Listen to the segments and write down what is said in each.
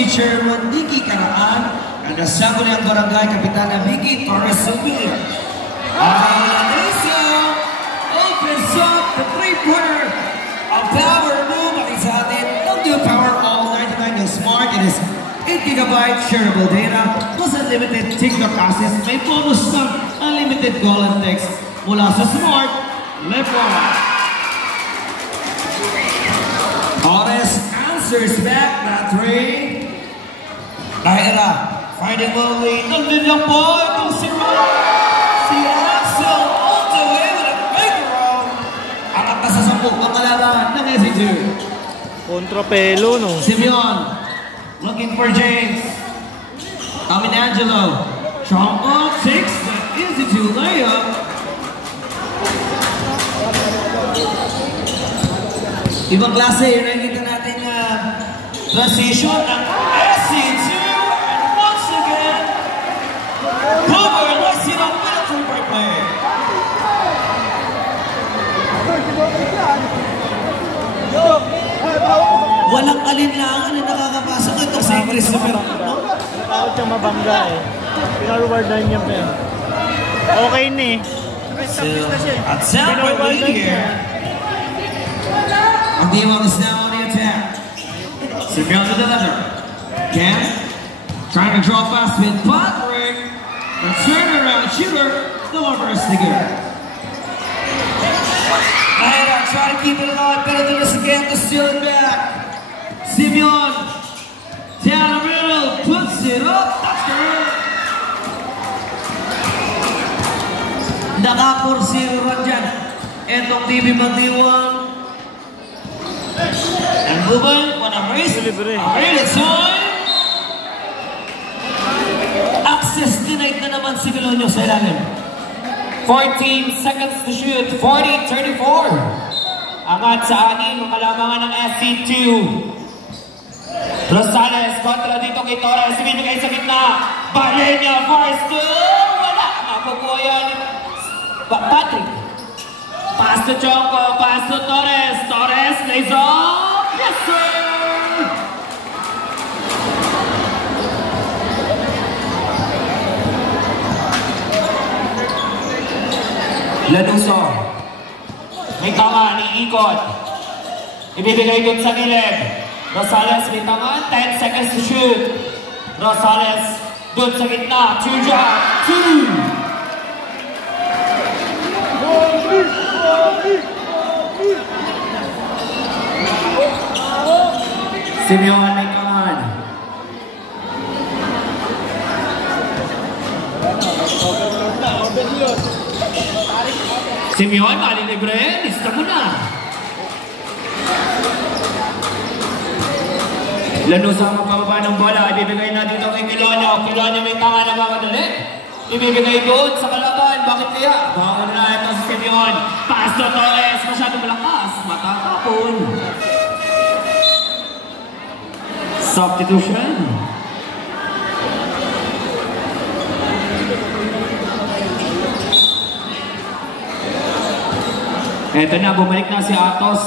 Teacher Nikki Karaan, and the Sangguniang Barangay Kapitana Vicky Torres Sumiller. Alanisio opens up the three-pointer. A power move sa atin. Don't do power all 99 ng Smart. It is 8 GB shareable data plus unlimited TikTok access. May bonus ng unlimited call and text mula sa Smart. Left one. Torres answers back that three. Naira, finding Mowgli. Nandun lang po itong si Axel all the way with a break-around. Akat na sa 10 ang kalaban ng SC2. Kontrapelo, no? Simeon, looking for James. Amin Angelo. Trump takes the SC2 layup. Ibang klase, yun nakikita natin transition ng SC2. And once again, Hoover lets it up with a three-point play. Walang alinlangan na nakakapasok itong sa Christopher. Nakakot siyang mabangga eh. Pinarward na niya pa yun. Okay na eh. At some point here, ang D1 is now on the attack. Simeon to deliver. Cam, trying to draw fast with Patrick. The turnaround shooter, the lovers together. Naira, try to keep it alive, better than this again to steal it back. Simeon, down the middle, puts it up. That's good. Nakaporsiran dyan. Etong TV Mandiwan. And Ruben, when I'm racing, it's on. Access denied na naman si Vilonyo sa ilalim. 14 seconds to shoot, 40-34. Angat sa anin, makalamangan ng SC2. Rosales kontra dito kay Torres, binigay sa gitna. Barrena, first two. Wala, makukuha yan. Patrick. Pass to Chonko, pass to Torres. Torres lays off. Yes, sir! Lanuso. May tama, niikot. Ibibigay dun sa gilid. Rosales may tama, 10 seconds to shoot. Rosales dun sa gitna. 2 drop, 2. Simeon may kaman. Simeon, malilibre. Lista mo na. Lanusa ang pababa ng bola. Ibibigay na dito kay Kilonyo. Kilonyo may tanga na mamadali. Ibibigay doon sa kalaban. Bakit kaya? Baka na ito si Simeon. Pass to Torres. Masyado malakas. Matatapon. Substitution. Eto na, bumalik na si Atos.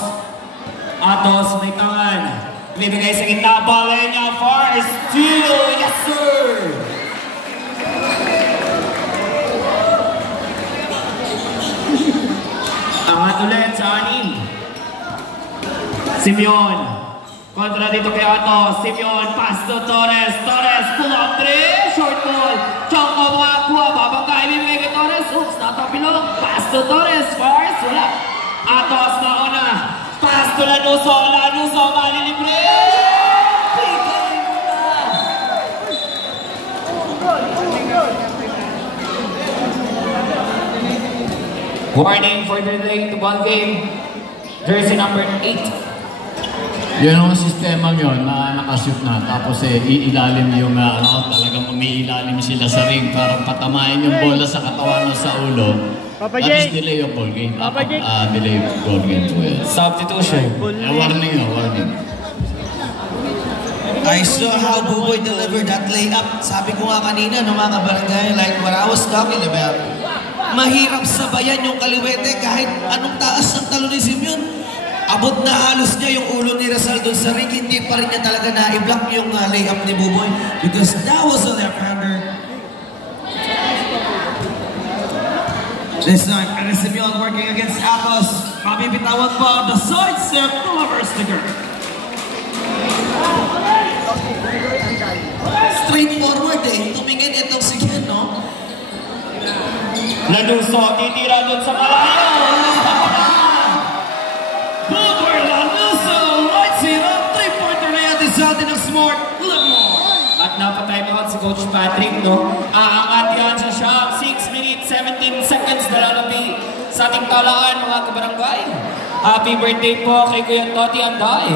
Atos may tangan. Ibibigay sa gitna. Balenya first. Steal. Yes, sir! Angat ulit sa anin. Simeon. Kontra dito kay Atos. Simeon, pass to Torres. Torres, pull up three. Short ball. Chonko makakuha. Babangka. Ibibigay kay Torres. Oops, natapilong. Pass to Torres. First. Wala. Atos na una. Pass to Lanuso. Lanuso, malilibre. Warning for the delay to ball game. Jersey number 8. Yun ang sistema yun na nakashoot na. Tapos iilalim yung talagang umiilalim sila sa ring para patamain yung bola sa katawan o sa ulo. Tapos delay yung ball game. Delay yung ball game. Substitution. Warning na, warning. I saw how Buboy delivered that layup. Sabi ko nga kanina no mga barangay, like what I was talking about. Mahirap sabayan yung kaliwete kahit anong taas ng talo ni Simeon. Abot na halos niya yung ulo ni Rizal doon sa ring. Hindi pa rin niya talaga na-i-block yung layup ni Buboy because that was a left-hander. This time, Ernest Simeon working against Atos. Mabibitawan pa the side step to Lover Sticker. Straightforward eh. Tumingin itong sige, no? Lanuso, titira doon sa malayo. Boomer Lanuso lights it up. 3-pointer na yan sa atin ng Smart Livermore. At napatay naman si Coach Patrick, no? Aangat yan sa shot. 6 minutes, 17 seconds na lalabi sa ating talaan, mga kabarangay. Happy birthday po kay Kuya Toti Anday.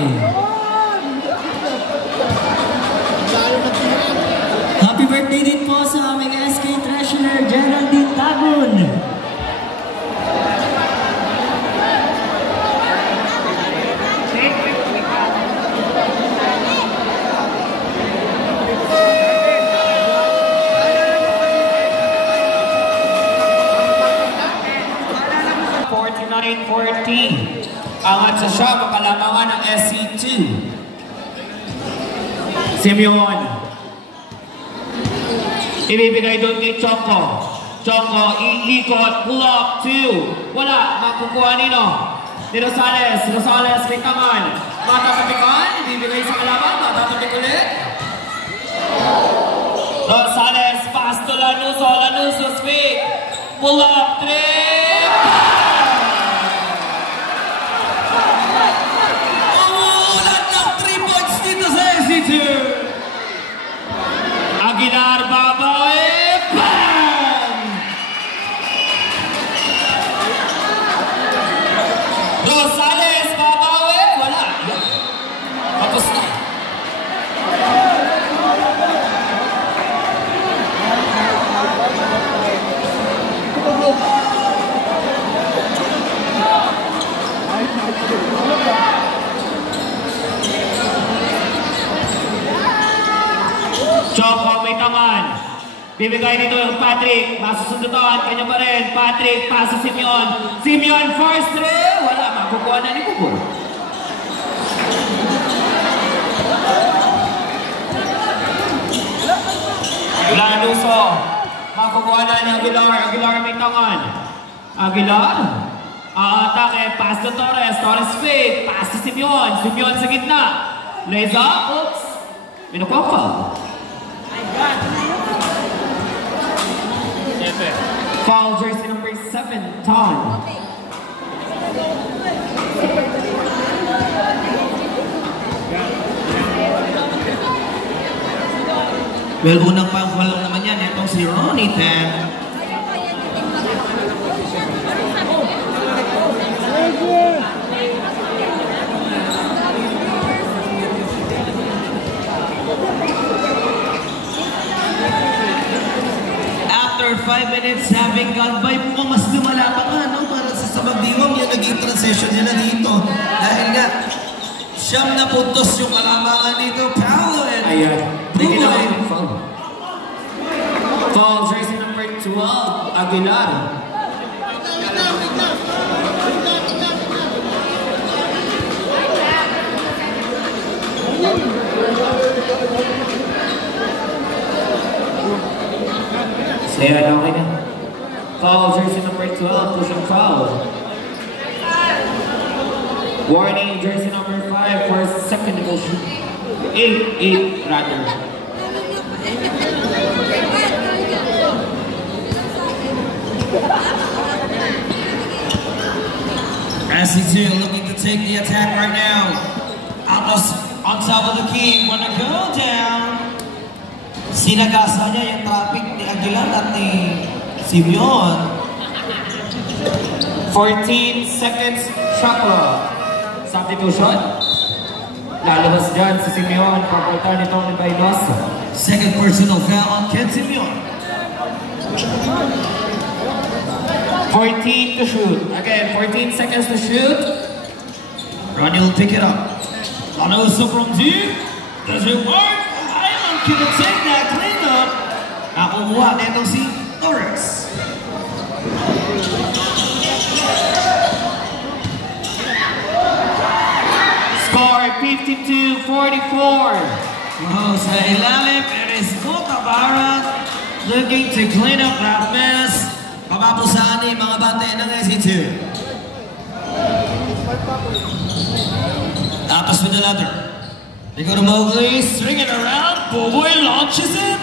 Happy birthday din po sa aming SK Treasurer, Geraldine Tagun. Angat sa siya, makalamangan ng SC2. Simeon. Ibibigay doon kay Choco. Choco, iikot, pull up, 2. Wala, makukuha nino. Ni Rosales, Rosales, may tangan. Matatapikan, ibibigay sa kalaban, matatapik ulit. Rosales, pass to Lanuso, Lanuso, speed. Pull up, 3. Aguilar, babae, bam! Rosales, babae, wala. Tapos na. Choco, may tangan. Bibigay dito yung Patrick. Masusundutan. Kanya pa rin. Patrick, pasa Simeon. Simeon, first three. Wala, makukuha na ni Bubo. Lanuso. Makukuha na ni Aguilar. Aguilar may tangan. Aguilar. Aatake. Pass to Torres. Torres fake. Pass to Simeon. Simeon sa gitna. Lays up. Oops. Minukuha pa. Foul jersey number 7, Ton. Well, unang pang-foul lang naman yan. Itong si Ronnie Tan. After 5 minutes having gone by, mas lumala pa nga, no? Para sa Sabagdiwang yung naging transition nila dito. Dahil nga, 9 na puntos yung kalamangan dito. Paolo and Buboy. Foul jersey number 12, Aguilar. Saya okay na. Foul jersey number 12, pushing foul. Warning, jersey number 5 for second motion. 8 rather. SC2 looking to take the attack right now. Atos on top of the key, wanna go down. Sinagasa niya yung traffic ni Aguilar at ni Simeon. 14 seconds shot clock. Substitution. Lalabas dyan si Simeon. Papunta nitong ni Bailosa. Second personal foul on Ken Simeon. 14 to shoot. Again, 14 seconds to shoot. Ronnie will pick it up. Lanuso from deep. Does it work? Island can take that clean up. Nakuha nito si Torres. 52-44. Oh, sa ilalim, it is Mutabarat looking to clean up that mess. Papapusaan ni mga bante ng SC2. Tapos with the leather. They go to Mowgli, string it around. Boboy launches it.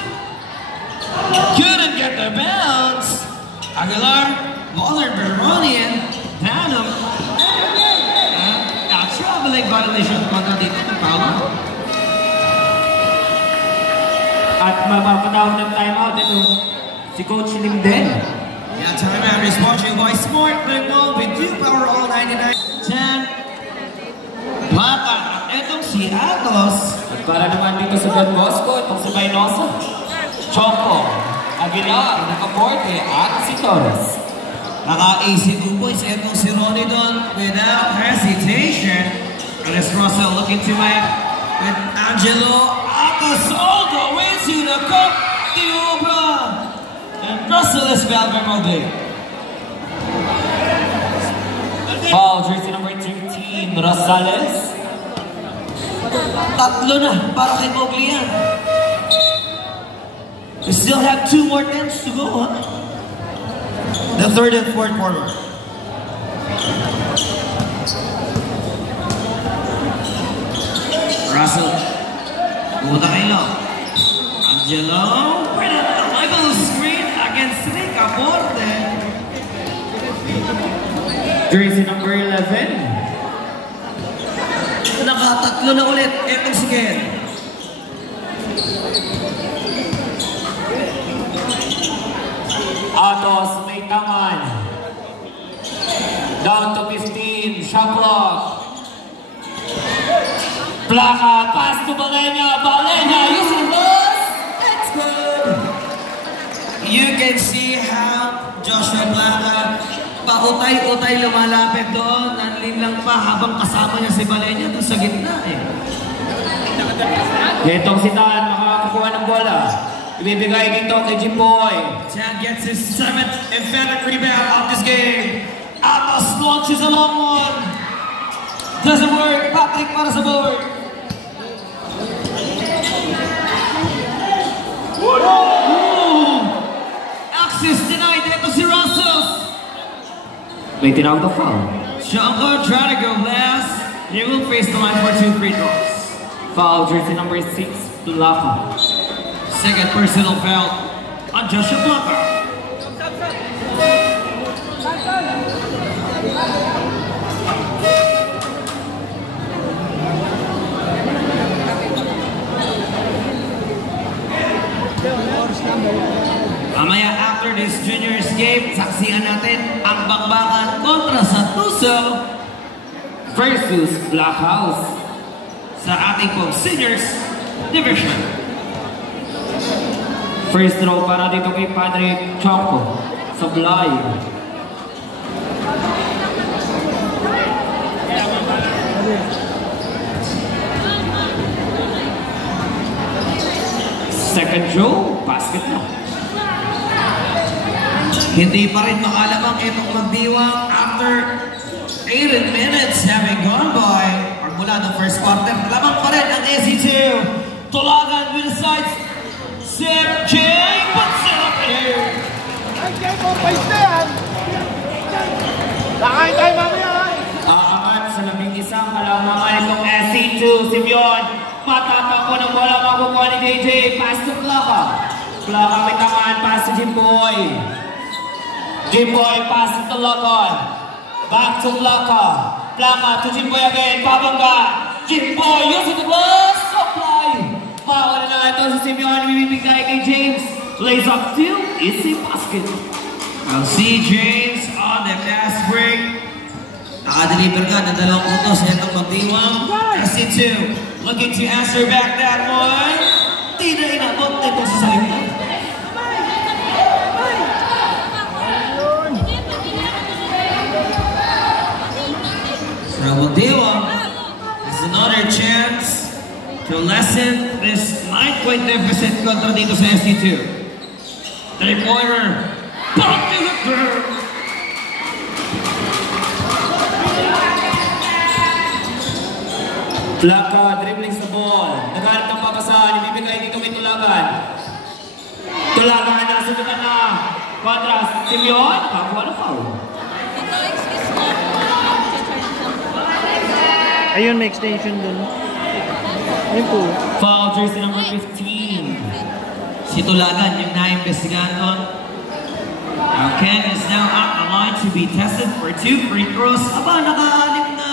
Couldn't get the bounce. Aguilar, Waller, Baronian, Phantom. Traveling violation kontra dito ng Paolo. At mapapanahon ng timeout ito si Coach Lim din. Yeah, timeout is watching by Smart Big Ball with 2 power all 99. 10. Plata. Itong si Atos. At para naman dito sa Don Bosco, itong si Baynosa, Choco, Aguilar, Nakaporte, at si Torres. Naka-82 points. Itong si Ronnie Don without hesitation. And it's Russell looking to make with Angelo Atos all the way to the cup. The Obra. And Russell is Valver Mowgli. Foul, jersey number 13, Rosales. Tatlo na para kay Mowgli yan. We still have 2 more tenths to go, huh? The third and fourth quarter. Russell. Pumunta kay Lo. Angelo. With a level screen against Rick Aporte. Jersey number 11. Nakatatlo na ulit. Etong si Ken. Atos, may tangan. Down to 15, shot clock. Plaka, pass to Balenya. Balenya, using this. That's good. You can see how Joshua Plata pautay-utay lumalapit doon. Nanlin lang pa habang kasama niya si Balenya doon sa gitna eh. Itong si Tan, makakakuha ng bola. Ibibigay dito kay Jimboy. Tan gets his 7th emphatic rebound of this game. Atos launches a long one. Doesn't work. Patrick para sa board. Access denied. Ito si Rossos. May tinawag na foul. Shankar trying to go last. He will face the line for 2 free throws. Foul, jersey number 6, Plaka. Second personal foul on Joshua Plata. Mamaya after this juniors game, saksihan natin ang bakbakan kontra sa Tuso Versus Black House. sa ating pong seniors division. First throw para dito kay Padre Choco. Sablay. Second throw, basket na. Hindi pa rin makalabang itong magdiwang after 18 minutes having gone by. Or mula ng first quarter, labang pa rin ang SC2. Tulagan with the sides. Sip J puts it up in here. Aangat sa 11 kalamangan itong SC2. Simeon, matatakbo ng bola makukuha ni JJ. Pass to Plaka. Plaka may tangan, pass to Jimboy. Jimboy, pass to Logon. Back to Plaka. Plaka to Jimboy again. Pabangga. Jimboy, using the glass. Supply. Mawala na ito si Simeon. Bibigay kay James. Lays up two. Easy basket. I'll see James on the fast break. Nakadeliver ka ng 2 utos. Itong magdiwang. SC2 looking to answer back that one. Di na inabot nito sa salita. So Magdiwang has another chance to lessen this 9-point deficit kontra dito sa SC2. 3-pointer. Pop to the third. Plaka, dribbling sa ball. Naghanap ng papasahan, ibibigay dito kay Tulagan. Tulagan, nasubukan na. Quadras, Simeon, kakuha na foul. Ayun, may extension dun. Ayun po. Foul, jersey number 15. Si Tulagan yung naimbestigahan doon. Ken is now up the line to be tested for 2 free throws. Aba, nakaalim na.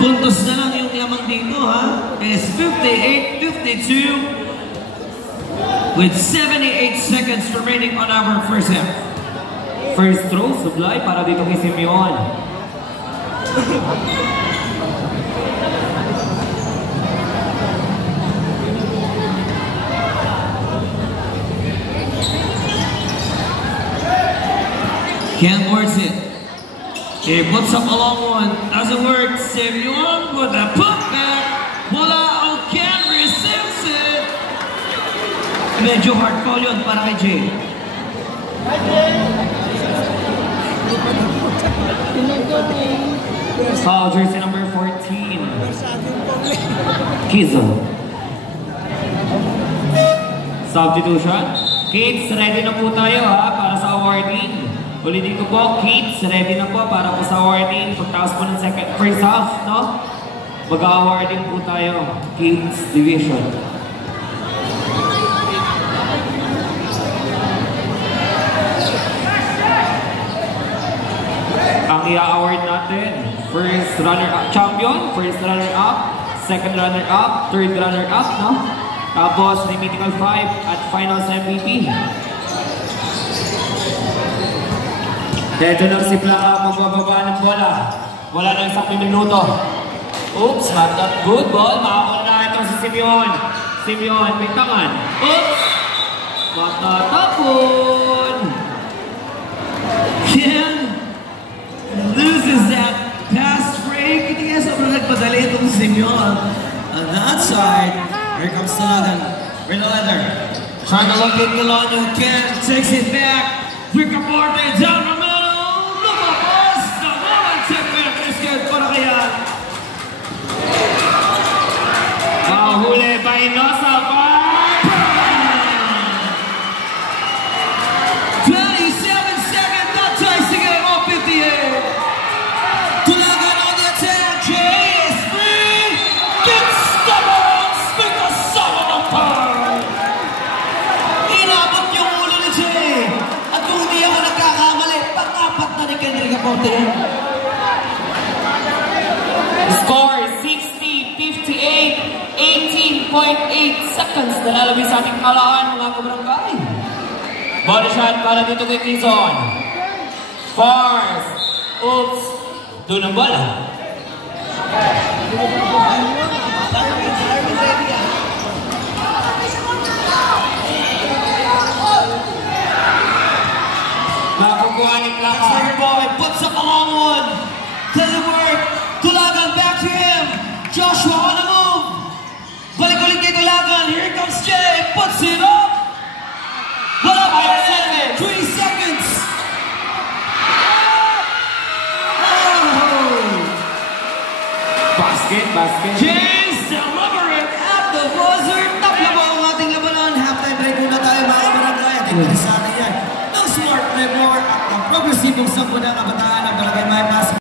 Puntos na lang yung lamang dito, ha? It's 58-52 with 78 seconds remaining on our first half. First throw, supply para dito kay Simeon. Ken works it. He puts up a long one. Doesn't work. Simeon with a putback. Wala ang Ken receives it. Medyo hard foul yun para kay Jay. Foul, jersey number 14. Kizo. Substitution. Kids, ready na po tayo ha para sa awarding. Ulitin ko po, kids, ready na po para po sa awarding. Pagtaos po ng first half, no? Mag-awarding po tayo. Kids Division. Ang i-award natin, first runner-up champion, first runner-up, second runner-up, third runner-up, no? Tapos, the Mythical 5 at Finals MVP. Ito na si Plaka, magbababa ng bola. Wala na isang minuto. Oops, not that good ball. Makakula na ito si Simeon. Simeon, may tangan. Oops! Matatapon! Ken loses that pass break. Hindi kaya sobrang nagpadali itong Simeon. On the outside, here comes Tulagan. Real leather. Trying to locate Milano. Ken takes it back. Rick Aporte down the middle. Lumabas. Nawalan check back. Biscuit para kaya. Huli by Inosa. 27 seconds. Not ties to get off 58. Tulagan on the attack. Jay is free. Gets the ball. Stick a solid on par. Inabot yung ulo ni Jay. At kung hindi ako nagkakamali, pang-apat na ni Kendrick Aporte. Score 60-58. 18.8 seconds na lalabis sa ating kalaan, mga kabarangay. Body shot para dito kay Quezon. Fars. Oops. Doon ang bola. Nakukuha ni Plaka. Second ball, puts up a long one. Doesn't work. Tulagan back to him. Joshua on the move. Balik ulit kay Tulagan. Here comes Jay. Puts it up. Wala pa 5 seconds. 3 seconds. Oh. Basket. Jay's delivering at the buzzer. Tapla po ang ating labanan. Halftime break muna tayo mga kabarangay. At interesado yan ng smart, clever at ang progresibong sampo ng kabataan ng Barangay Maypas.